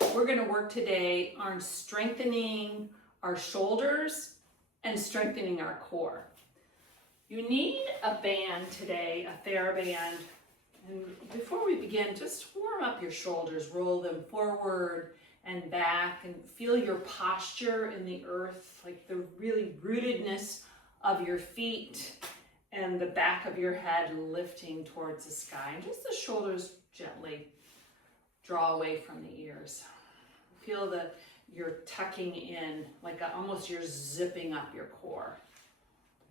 We're going to work today on strengthening our shoulders and strengthening our core. You need a band today, a TheraBand. And before we begin, just warm up your shoulders, roll them forward and back, and feel your posture in the earth, like the really rootedness of your feet and the back of your head lifting towards the sky. And just the shoulders gently draw away from the ears. Feel you're tucking in, like almost you're zipping up your core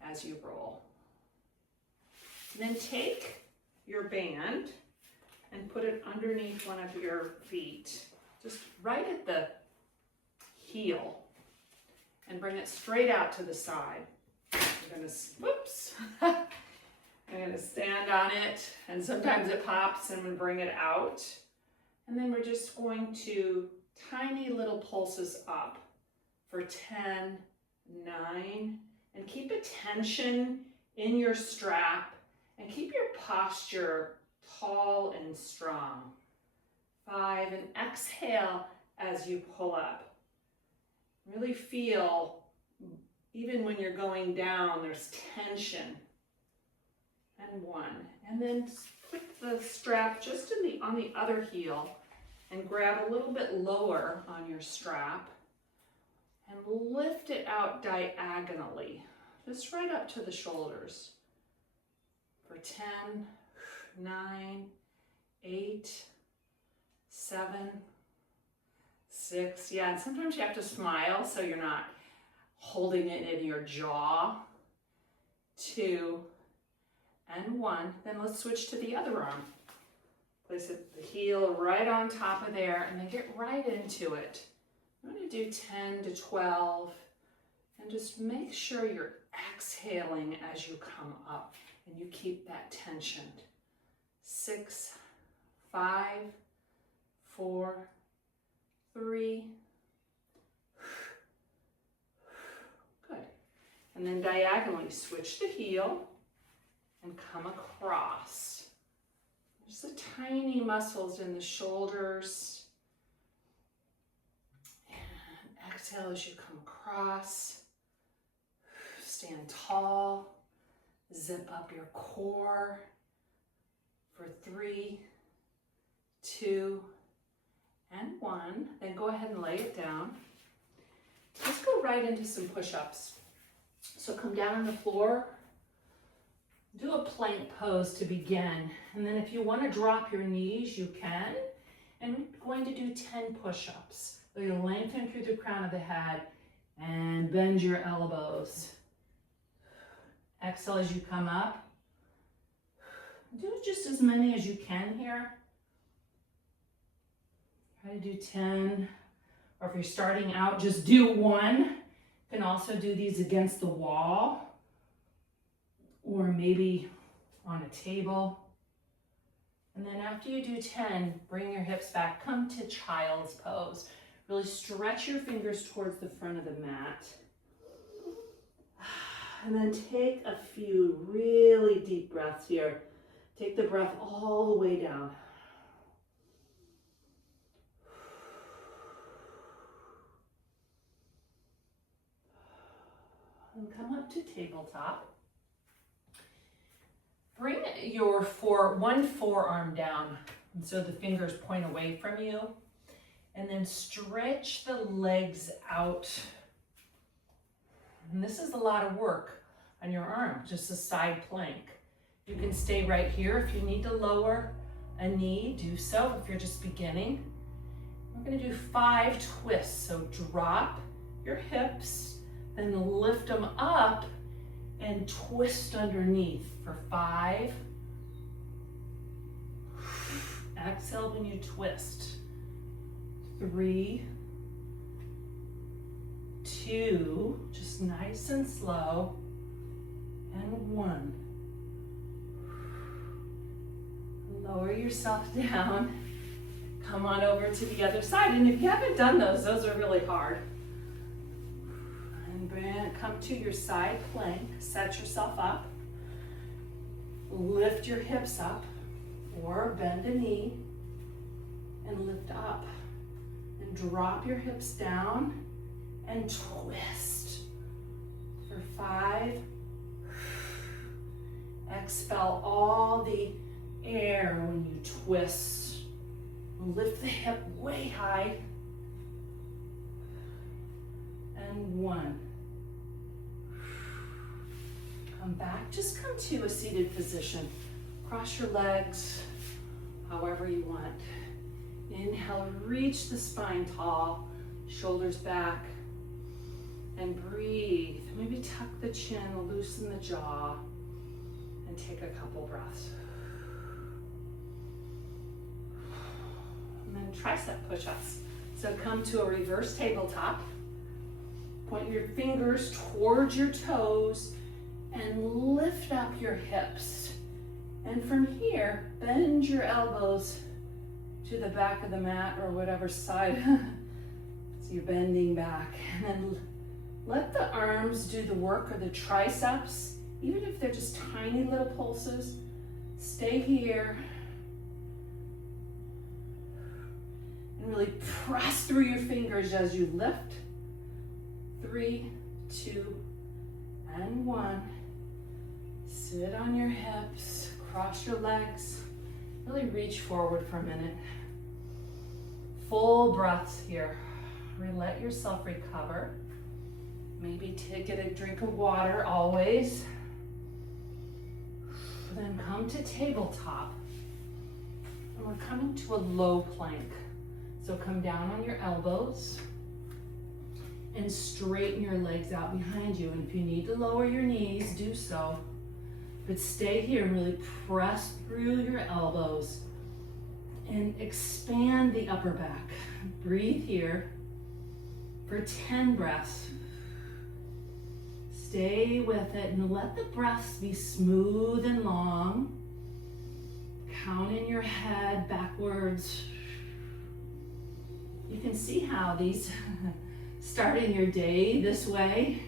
as you roll. And then take your band and put it underneath one of your feet, just right at the heel, and bring it straight out to the side. I'm gonna, whoops. I'm gonna stand on it, and sometimes it pops, and we bring it out. And then we're just going to tiny little pulses up for 10, 9, and keep a tension in your strap, and keep your posture tall and strong. 5, and exhale as you pull up. Really feel, even when you're going down, there's tension. And 1, and then put the strap just on the other heel and grab a little bit lower on your strap and lift it out diagonally, just right up to the shoulders. For 10, 9, 8, 7, 6, yeah, and sometimes you have to smile so you're not holding it in your jaw. 2, and 1. Then let's switch to the other arm. Place the heel right on top of there, and then get right into it. I'm going to do 10 to 12, and just make sure you're exhaling as you come up, and you keep that tension. 6, 5, 4, 3. Good. And then diagonally switch the heel and come across. Just the tiny muscles in the shoulders. And exhale as you come across. Stand tall. Zip up your core for 3, 2, and 1. Then go ahead and lay it down. Let's go right into some push-ups. So come down on the floor. Do a plank pose to begin, and then if you want to drop your knees, you can. And we're going to do 10 push-ups. So you'll lengthen through the crown of the head and bend your elbows. Exhale as you come up. Do just as many as you can here. Try to do 10, or if you're starting out, just do 1. You can also do these against the wall, or maybe on a table. And then after you do 10, bring your hips back, come to child's pose. Really stretch your fingers towards the front of the mat. And then take a few really deep breaths here. Take the breath all the way down. And come up to tabletop. Bring your one forearm down, and so the fingers point away from you, and then stretch the legs out. And this is a lot of work on your arm, just a side plank. You can stay right here. If you need to lower a knee, do so if you're just beginning. We're going to do 5 twists, so drop your hips, then lift them up and twist underneath for 5. Exhale when you twist. 3, 2, just nice and slow, and 1. Lower yourself down. Come on over to the other side. And if you haven't done those are really hard. And come to your side plank. Set yourself up. Lift your hips up or bend a knee and lift up. And drop your hips down and twist for 5. Expel all the air when you twist. Lift the hip way high. And 1. Come back, just come to a seated position. Cross your legs, however you want. Inhale, reach the spine tall, shoulders back, and breathe. Maybe tuck the chin, loosen the jaw, and take a couple breaths. And then tricep push-ups. So come to a reverse tabletop. Point your fingers towards your toes and lift up your hips. And from here, bend your elbows to the back of the mat or whatever side. So you're bending back. And then let the arms do the work, or the triceps, even if they're just tiny little pulses. Stay here. And really press through your fingers as you lift. 3, 2, and 1. Sit on your hips, cross your legs. Really reach forward for a minute. Full breaths here. Let yourself recover. Maybe get a drink of water always. Then come to tabletop. And we're coming to a low plank. So come down on your elbows and straighten your legs out behind you. And if you need to lower your knees, do so. But stay here and really press through your elbows and expand the upper back. Breathe here for 10 breaths. Stay with it and let the breaths be smooth and long. Count in your head backwards. You can see how these starting your day this way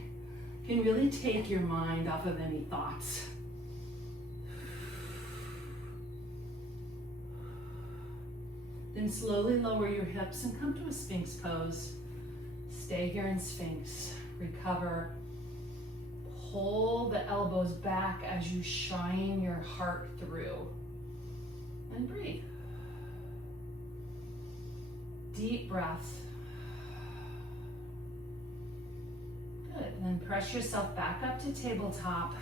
can really take your mind off of any thoughts. Then slowly lower your hips and come to a Sphinx pose. Stay here in Sphinx. Recover. Pull the elbows back as you shine your heart through. And breathe. Deep breath. Good. And then press yourself back up to tabletop.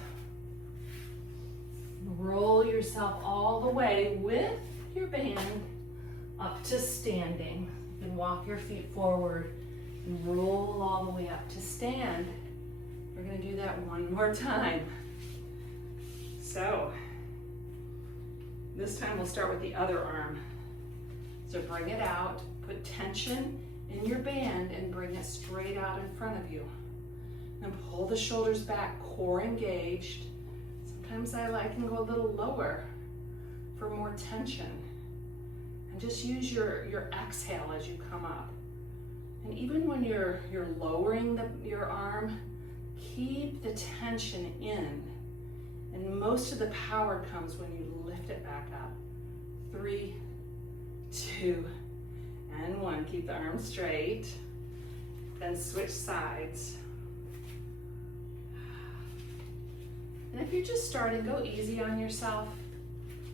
Roll yourself all the way with your band up to standing. You can walk your feet forward and roll all the way up to stand. We're going to do that one more time. So, this time we'll start with the other arm. So bring it out, put tension in your band and bring it straight out in front of you. And pull the shoulders back, core engaged. Sometimes I like and go a little lower for more tension. And just use your exhale as you come up. And even when you're lowering your arm, keep the tension in. And most of the power comes when you lift it back up. 3, 2, and 1. Keep the arms straight. Then switch sides. And if you're just starting, go easy on yourself.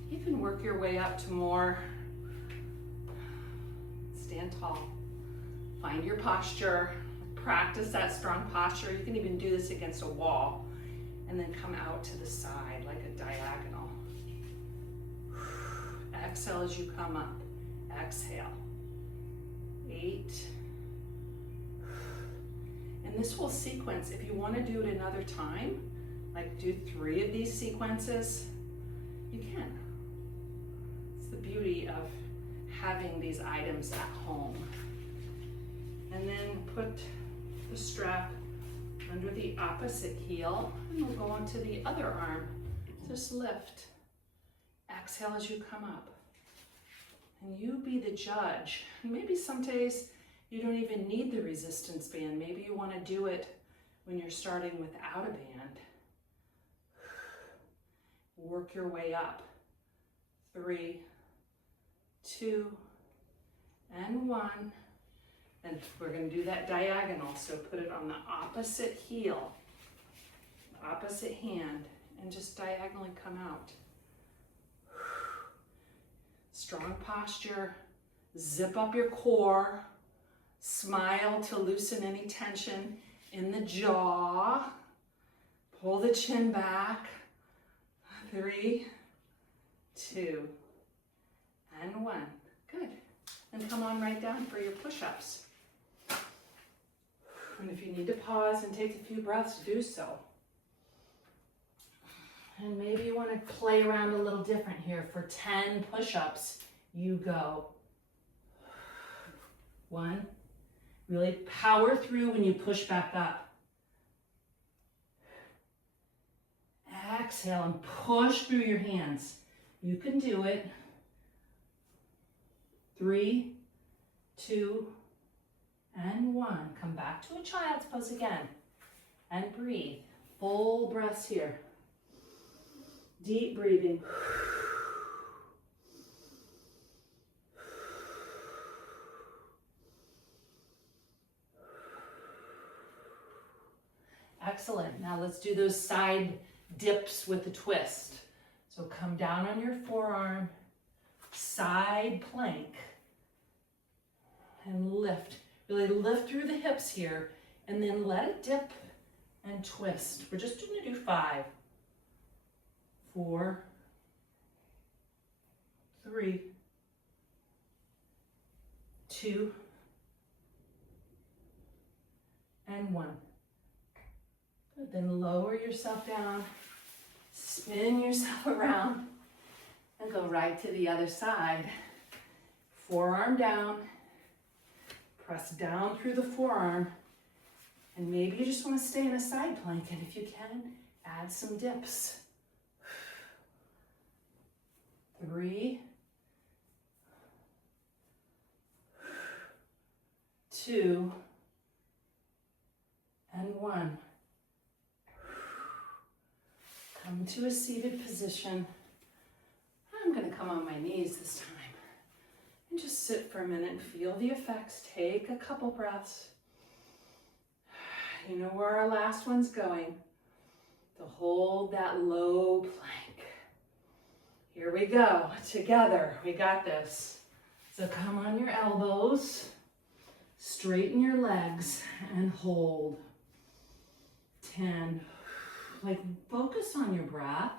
You can work your way up to more. Stand tall. Find your posture. Practice that strong posture. You can even do this against a wall. And then come out to the side like a diagonal. Exhale as you come up. Exhale. 8. And this will sequence. If you want to do it another time, like do 3 of these sequences, you can. It's the beauty of having these items at home. And then put the strap under the opposite heel, and we'll go on to the other arm. Just lift. Exhale as you come up. And you be the judge. Maybe some days you don't even need the resistance band. Maybe you want to do it when you're starting without a band. Work your way up. 3, 2, and 1. And we're going to do that diagonal, so put it on the opposite heel, opposite hand, and just diagonally come out. Strong posture, zip up your core, smile to loosen any tension in the jaw, pull the chin back. 3, 2, and 1. Good. And come on right down for your push-ups. And if you need to pause and take a few breaths, do so. And maybe you want to play around a little different here. For 10 push-ups, you go. 1. Really power through when you push back up. Exhale and push through your hands. You can do it. 3, 2, and 1. Come back to a child's pose again. And breathe. Full breaths here. Deep breathing. Excellent. Now let's do those side dips with a twist. So come down on your forearm, side plank, and lift. Really lift through the hips here, and then let it dip and twist. We're just going to do 5, 4, 3, 2, and 1. Good. Then lower yourself down, spin yourself around, and go right to the other side. Forearm down, press down through the forearm, and maybe you just want to stay in a side plank, and if you can, add some dips. 3, 2, and 1. Come to a seated position. I'm going to come on my knees this time. And just sit for a minute and feel the effects. Take a couple breaths. You know where our last one's going. To hold that low plank. Here we go. Together. We got this. So come on your elbows. Straighten your legs and hold. 10. Like, focus on your breath.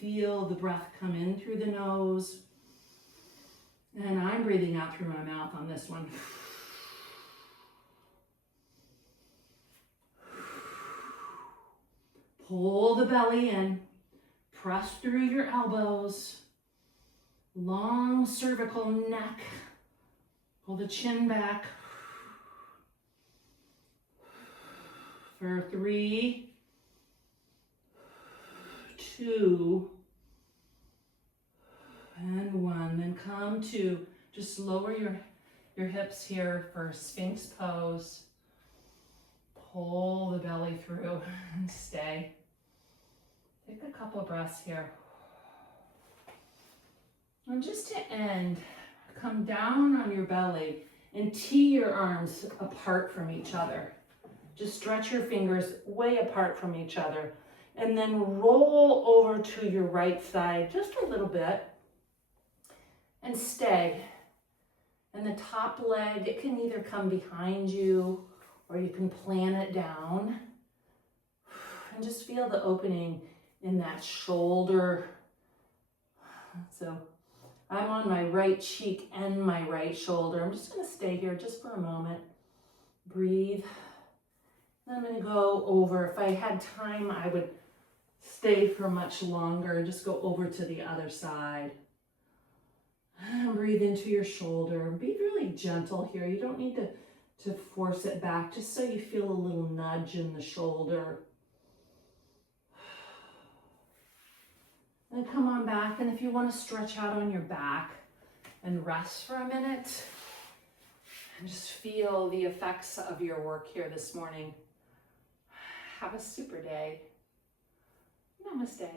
Feel the breath come in through the nose. And I'm breathing out through my mouth on this one. Pull the belly in. Press through your elbows. Long cervical neck. Pull the chin back. For 3, 2, and 1. Then come to just lower your hips here for Sphinx pose. Pull the belly through and stay. Take a couple of breaths here. And just to end, come down on your belly and tee your arms apart from each other. Just stretch your fingers way apart from each other. And then roll over to your right side just a little bit. And stay. And the top leg, it can either come behind you or you can plant it down. And just feel the opening in that shoulder. So I'm on my right cheek and my right shoulder. I'm just going to stay here just for a moment. Breathe. I'm going to go over. If I had time, I would stay for much longer. Just go over to the other side. And breathe into your shoulder. Be really gentle here. You don't need to force it back, just so you feel a little nudge in the shoulder. Then come on back, and if you want to stretch out on your back and rest for a minute, and just feel the effects of your work here this morning. Have a super day. Namaste.